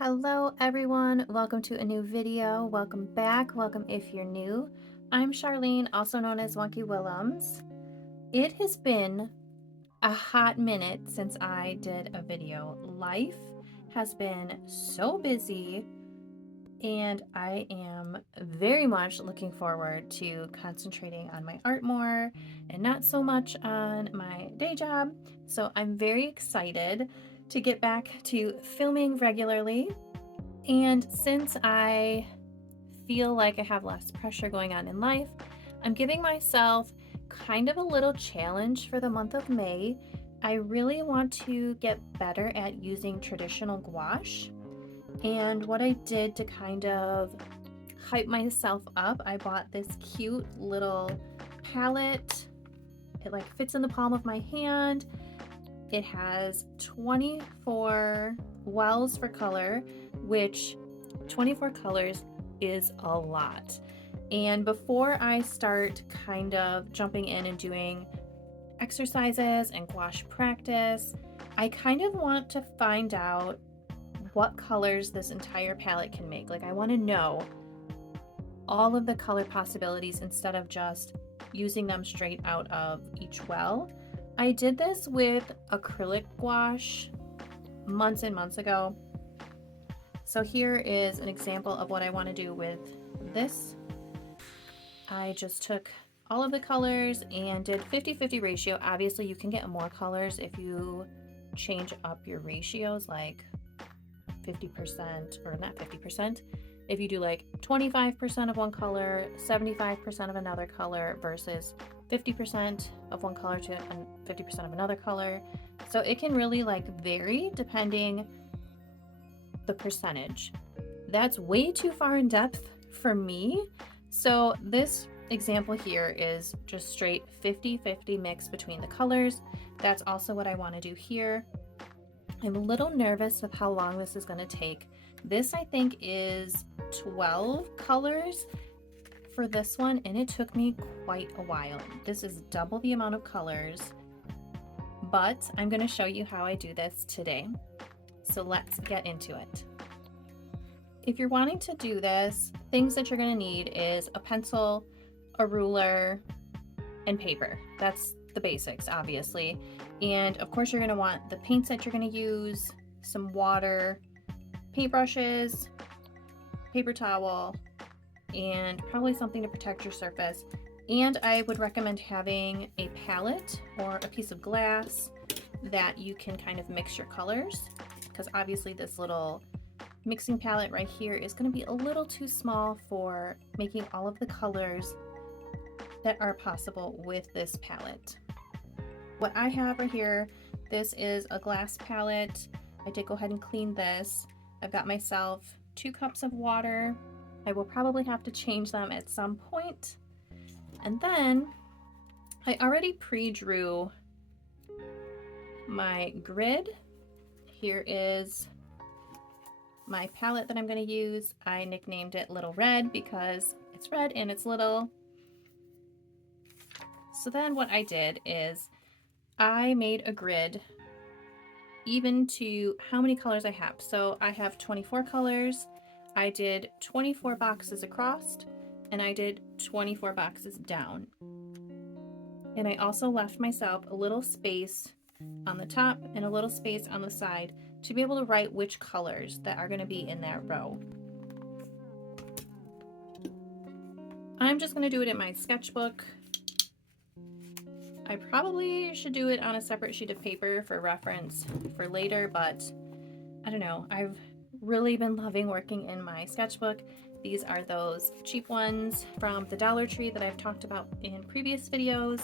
Hello everyone, welcome to a new video. Welcome back, welcome if you're new. I'm Charlene, also known as Wonky Willems. It has been a hot minute since I did a video. Life has been so busy and I am very much looking forward to concentrating on my art more and not so much on my day job. So I'm very excited to get back to filming regularly. And since I feel like I have less pressure going on in life, I'm giving myself kind of a little challenge for the month of May. I really want to get better at using traditional gouache. And what I did to kind of hype myself up, I bought this cute little palette. It like fits in the palm of my hand. It has 24 wells for color, which 24 colors is a lot. And before I start kind of jumping in and doing exercises and gouache practice, I kind of want to find out what colors this entire palette can make. Like I want to know all of the color possibilities instead of just using them straight out of each well. I did this with acrylic gouache months and months ago. So here is an example of what I want to do with this. I just took all of the colors and did 50-50 ratio. Obviously you can get more colors if you change up your ratios, like 50%, or not 50%. If you do like 25% of one color, 75% of another color versus 50% of one color to 50% of another color. So it can really like vary depending the percentage. That's way too far in depth for me. So this example here is just straight 50-50 mix between the colors. That's also what I want to do here. I'm a little nervous with how long this is going to take. This I think is 12 colors for this one, and it took me quite a while. This is double the amount of colors, but I'm going to show you how I do this today. So let's get into it. If you're wanting to do this, things that you're going to need is a pencil, a ruler, and paper. That's the basics, obviously. And of course you're going to want the paints that you're going to use, some water, paintbrushes, paper towel, and probably something to protect your surface. And I would recommend having a palette or a piece of glass that you can kind of mix your colors, because obviously this little mixing palette right here is going to be a little too small for making all of the colors that are possible with this palette. What I have right here, this is a glass palette. I did go ahead and clean this. I've got myself 2 cups of water. I will probably have to change them at some point. And then I already pre-drew my grid. Here is my palette that I'm going to use. I nicknamed it Little Red because it's red and it's little. So then what I did is I made a grid even to how many colors I have. So I have 24 colors. I did 24 boxes across and I did 24 boxes down. And I also left myself a little space on the top and a little space on the side to be able to write which colors that are going to be in that row. I'm just going to do it in my sketchbook. I probably should do it on a separate sheet of paper for reference for later, but I don't know. I've really been loving working in my sketchbook. These are those cheap ones from the Dollar Tree that I've talked about in previous videos.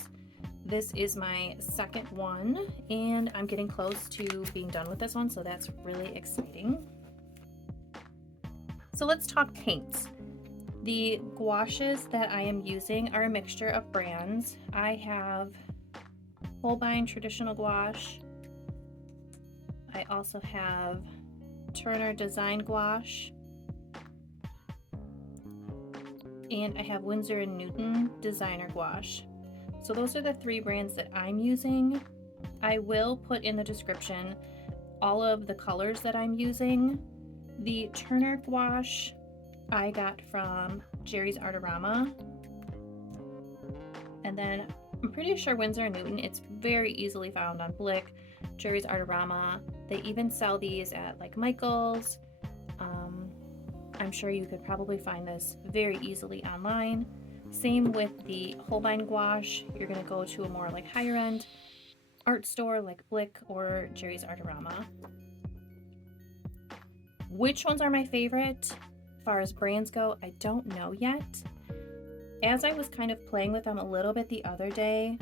This is my second one, and I'm getting close to being done with this one, so that's really exciting. So let's talk paints. The gouaches that I am using are a mixture of brands. I have Holbein traditional gouache. I also have Turner design gouache. And I have Winsor & Newton designer gouache. So those are the 3 brands that I'm using. I will put in the description all of the colors that I'm using The Turner gouache I got from Jerry's Artarama. And then I'm pretty sure Winsor & Newton. It's very easily found on Blick, Jerry's Artarama. They even sell these at like Michael's. I'm sure you could probably find this very easily online. Same with the Holbein gouache. You're gonna go to a more like higher end art store like Blick or Jerry's Artarama. Which ones are my favorite as far as brands go, I don't know yet. As I was kind of playing with them a little bit the other day,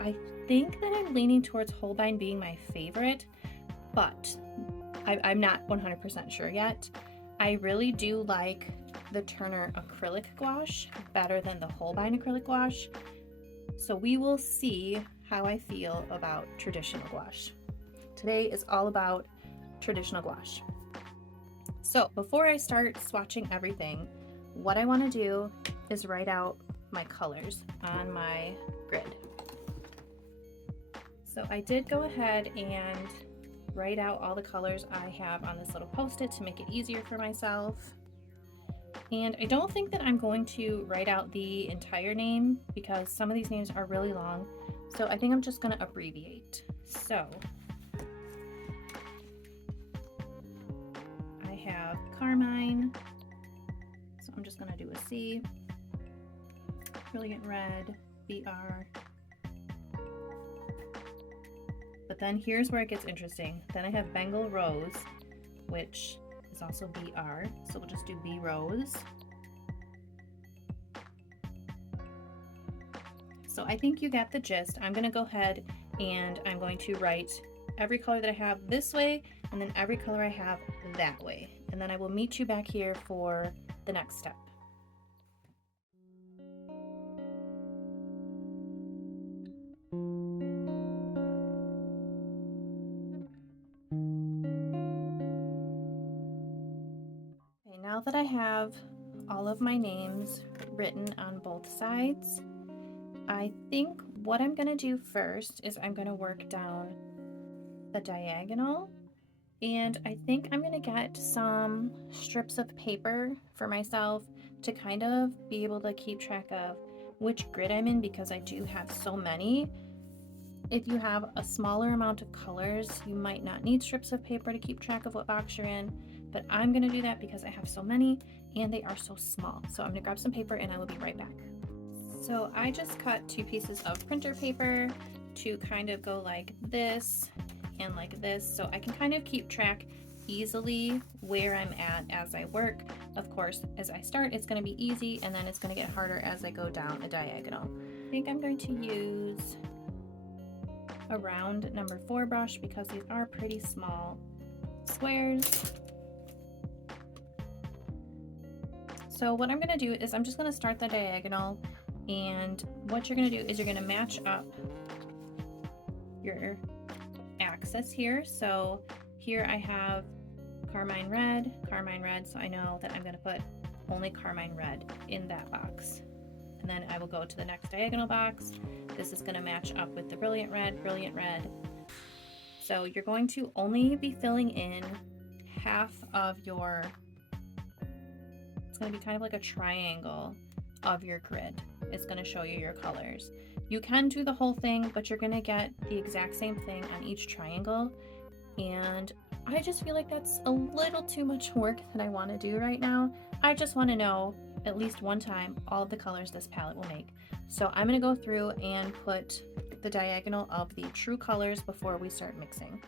I think that I'm leaning towards Holbein being my favorite, but I'm not 100% sure yet. I really do like the Turner acrylic gouache better than the Holbein acrylic gouache. So we will see how I feel about traditional gouache. Today is all about traditional gouache. So before I start swatching everything, what I want to do is write out my colors on my grid. So I did go ahead and write out all the colors I have on this little post-it to make it easier for myself. And I don't think that I'm going to write out the entire name because some of these names are really long. So I think I'm just going to abbreviate. So I have Carmine. So I'm just going to do a C. Brilliant Red, BR. But then here's where it gets interesting. Then I have Bengal Rose, which is also BR. So we'll just do B Rose. So I think you got the gist. I'm gonna go ahead and I'm going to write every color that I have this way and then every color I have that way. And then I will meet you back here for the next step. Now that I have all of my names written on both sides, I think what I'm going to do first is I'm going to work down the diagonal, and I think I'm going to get some strips of paper for myself to kind of be able to keep track of which grid I'm in because I do have so many. If you have a smaller amount of colors, you might not need strips of paper to keep track of what box you're in, but I'm gonna do that because I have so many and they are so small. So I'm gonna grab some paper and I will be right back. So I just cut 2 pieces of printer paper to kind of go like this and like this, so I can kind of keep track easily where I'm at as I work. Of course, as I start, it's gonna be easy and then it's gonna get harder as I go down a diagonal. I think I'm going to use a round number 4 brush because these are pretty small squares. So what I'm going to do is I'm just going to start the diagonal, and what you're going to do is you're going to match up your axis here. So here I have Carmine Red, so I know that I'm going to put only Carmine Red in that box. And then I will go to the next diagonal box. This is going to match up with the Brilliant Red. So you're going to only be filling in half of your, it's going to be kind of like a triangle of your grid. It's going to show you your colors. You can do the whole thing, but you're going to get the exact same thing on each triangle. And I just feel like that's a little too much work that I want to do right now. I just want to know at least one time all of the colors this palette will make. So I'm going to go through and put the diagonal of the true colors before we start mixing.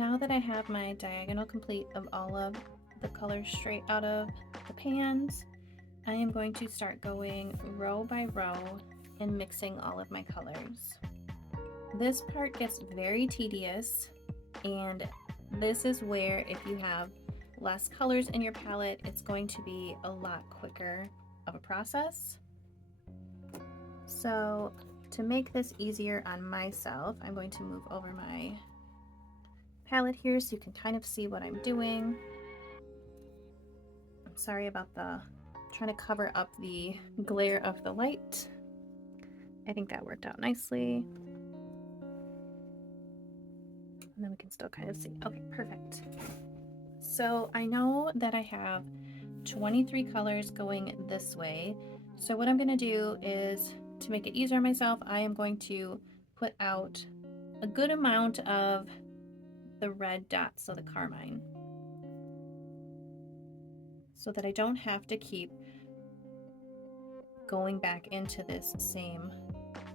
now that I have my diagonal complete of all of the colors straight out of the pans, I am going to start going row by row and mixing all of my colors. This part gets very tedious, and this is where if you have less colors in your palette, it's going to be a lot quicker of a process. So to make this easier on myself, I'm going to move over my palette here so you can kind of see what I'm doing. I'm sorry about the trying to cover up the glare of the light. I think that worked out nicely. And then we can still kind of see. Okay, perfect. So I know that I have 23 colors going this way. So what I'm going to do is, to make it easier on myself, I am going to put out a good amount of the red dots, so the Carmine, so that I don't have to keep going back into this same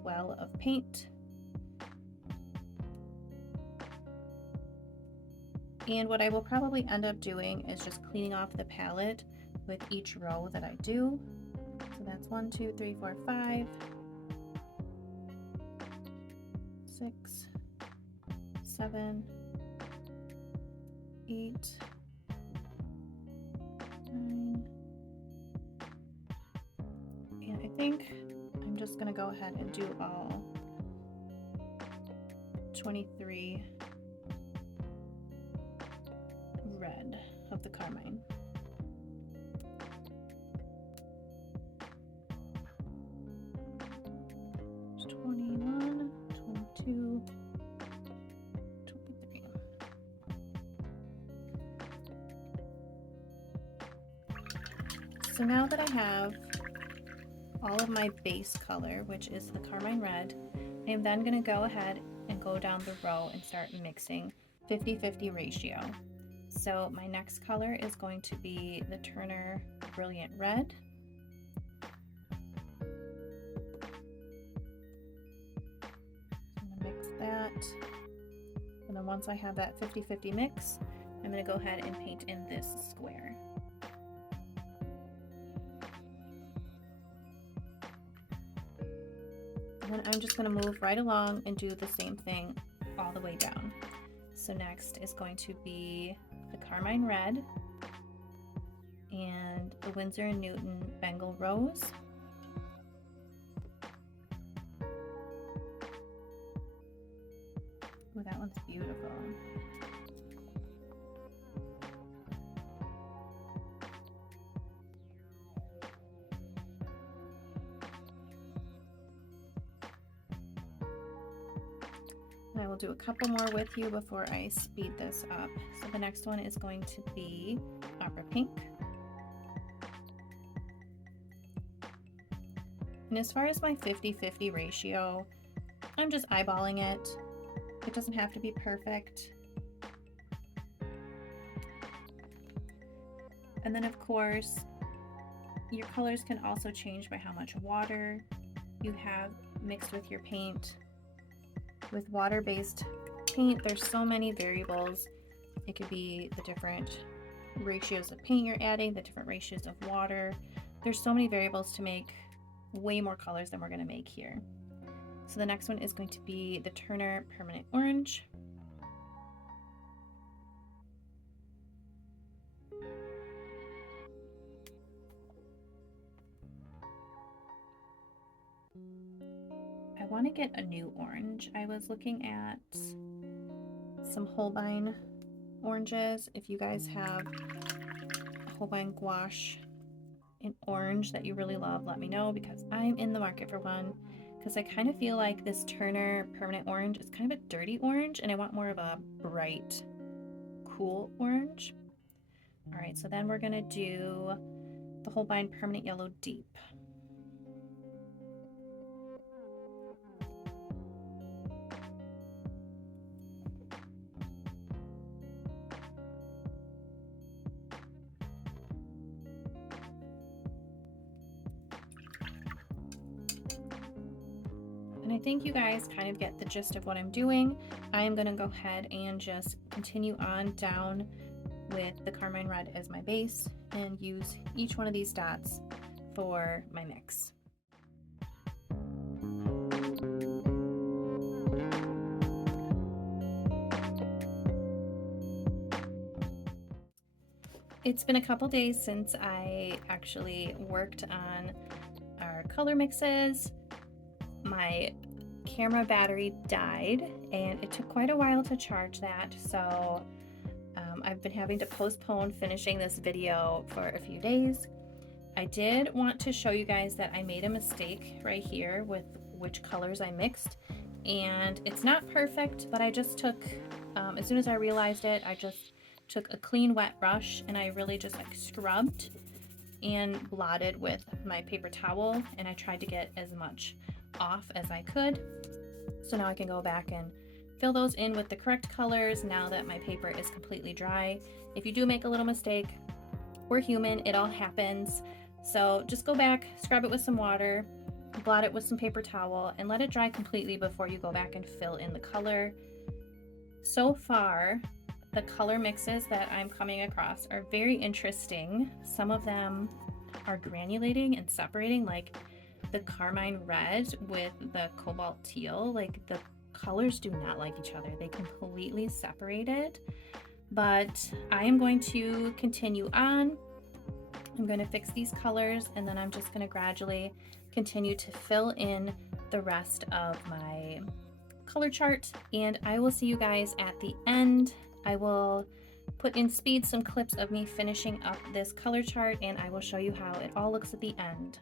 well of paint. And what I will probably end up doing is just cleaning off the palette with each row that I do. So that's 1, 2, 3, 4, 5, 6, 7, 8, 9, and I think I'm just going to go ahead and do all 23 red of the Carmine. There's 21, 22, 23. So now that I have all of my base color, which is the Carmine red, I am then going to go ahead and go down the row and start mixing 50-50 ratio. So my next color is going to be the Turner Brilliant Red. I'm going to mix that. And then once I have that 50-50 mix, I'm going to go ahead and paint in this square. And then I'm just going to move right along and do the same thing all the way down. So next is going to be the Carmine Red and the Winsor & Newton Bengal Rose. Oh, that one's beautiful. And I will do a couple more with you before I speed this up. So the next one is going to be Opera Pink. And as far as my 50-50 ratio, I'm just eyeballing it. It doesn't have to be perfect. And then of course, your colors can also change by how much water you have mixed with your paint. With water-based paint, there's so many variables. It could be the different ratios of paint you're adding, the different ratios of water. There's so many variables to make way more colors than we're going to make here. So the next one is going to be the Turner Permanent Orange. I want to get a new orange. I was looking at some Holbein oranges. If you guys have Holbein Gouache in orange that you really love, let me know, because I'm in the market for one, because I kind of feel like this Turner Permanent Orange is kind of a dirty orange and I want more of a bright, cool orange. All right, so then we're gonna do the Holbein Permanent Yellow Deep. And I think you guys kind of get the gist of what I'm doing. I am going to go ahead and just continue on down with the Carmine red as my base and use each one of these dots for my mix. It's been a couple days since I actually worked on our color mixes. My camera battery died and it took quite a while to charge that, so I've been having to postpone finishing this video for a few days. I did want to show you guys that I made a mistake right here with which colors I mixed, and it's not perfect, but I just took, as soon as I realized it, I just took a clean wet brush and I really just like scrubbed and blotted with my paper towel, and I tried to get as much off as I could. So now I can go back and fill those in with the correct colors now that my paper is completely dry. If you do make a little mistake, we're human, it all happens. So just go back, scrub it with some water, blot it with some paper towel, and let it dry completely before you go back and fill in the color. So far, the color mixes that I'm coming across are very interesting. Some of them are granulating and separating, like the Carmine red with the cobalt teal. Like the colors do not like each other. They completely separated. But I am going to continue on. I'm going to fix these colors, and then I'm just going to gradually continue to fill in the rest of my color chart, and I will see you guys at the end. I will put in speed some clips of me finishing up this color chart, and I will show you how it all looks at the end.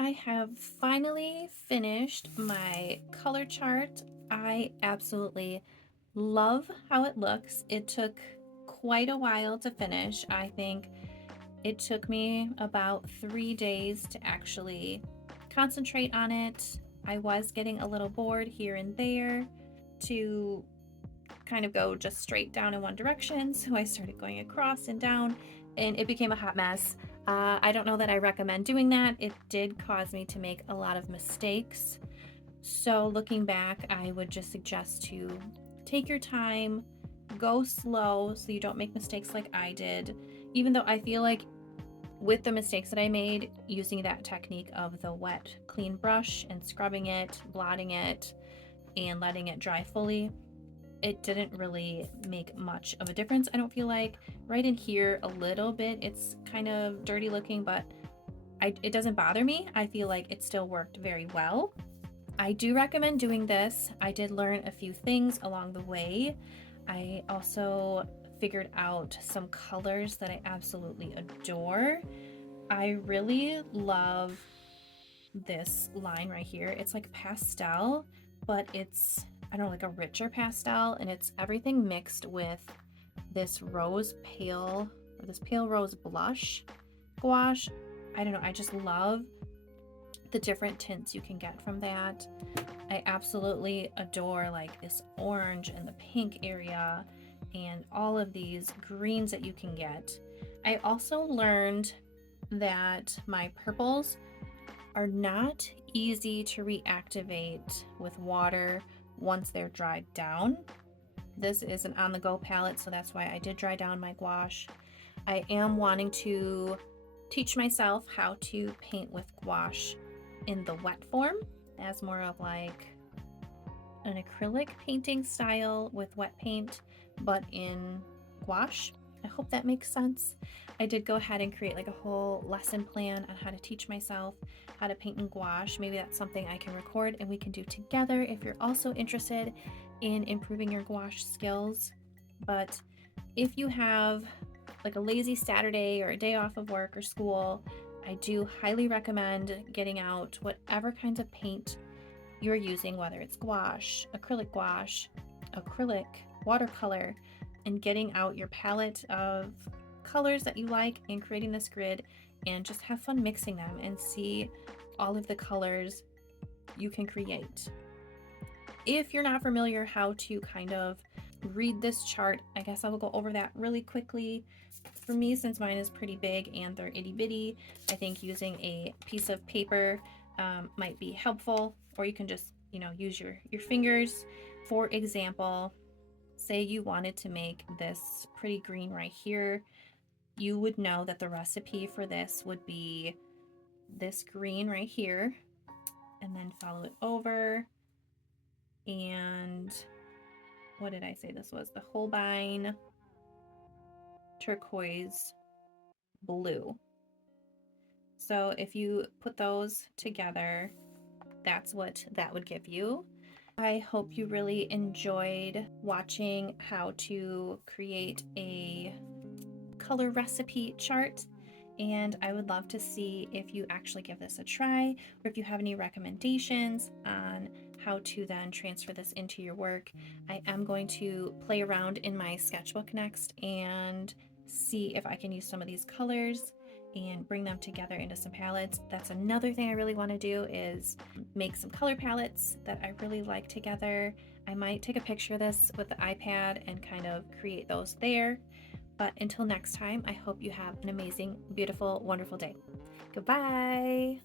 I have finally finished my color chart. I absolutely love how it looks. It took quite a while to finish. I think it took me about 3 days to actually concentrate on it. I was getting a little bored here and there to kind of go just straight down in one direction, so I started going across and down, and it became a hot mess. I don't know that I recommend doing that. It did cause me to make a lot of mistakes. So looking back, I would just suggest to take your time, go slow so you don't make mistakes like I did. Even though I feel like with the mistakes that I made using that technique of the wet, clean brush and scrubbing it, blotting it, and letting it dry fully, it didn't really make much of a difference. I don't feel like. Right in here a little bit, it's kind of dirty looking, but it doesn't bother me. I feel like it still worked very well. I do recommend doing this. I did learn a few things along the way. I also figured out some colors that I absolutely adore. I really love this line right here. It's like pastel, but it's, I don't know, like a richer pastel, and it's everything mixed with this rose pale, or this pale rose blush gouache. I don't know, I just love the different tints you can get from that. I absolutely adore like this orange and the pink area and all of these greens that you can get. I also learned that my purples are not easy to reactivate with water once they're dried down. This is an on-the-go palette, so that's why I did dry down my gouache. I am wanting to teach myself how to paint with gouache in the wet form, as more of like an acrylic painting style with wet paint, but in gouache. I hope that makes sense. I did go ahead and create like a whole lesson plan on how to teach myself how to paint in gouache. Maybe that's something I can record and we can do together if you're also interested in improving your gouache skills. But if you have like a lazy Saturday or a day off of work or school, I do highly recommend getting out whatever kinds of paint you're using, whether it's gouache, acrylic, watercolor, and getting out your palette of colors that you like and creating this grid, and just have fun mixing them and see all of the colors you can create. If you're not familiar how to kind of read this chart, I guess I will go over that really quickly. For me, since mine is pretty big and they're itty bitty, I think using a piece of paper might be helpful, or you can just, use your fingers. For example, say you wanted to make this pretty green right here, you would know that the recipe for this would be this green right here, and then follow it over. And what did I say this was? The Holbein turquoise blue. So if you put those together, that's what that would give you. I hope you really enjoyed watching how to create a color recipe chart, and I would love to see if you actually give this a try, or if you have any recommendations on how to then transfer this into your work. I am going to play around in my sketchbook next and see if I can use some of these colors and bring them together into some palettes. That's another thing I really want to do, is make some color palettes that I really like together. I might take a picture of this with the iPad and kind of create those there. But until next time, I hope you have an amazing, beautiful, wonderful day. Goodbye.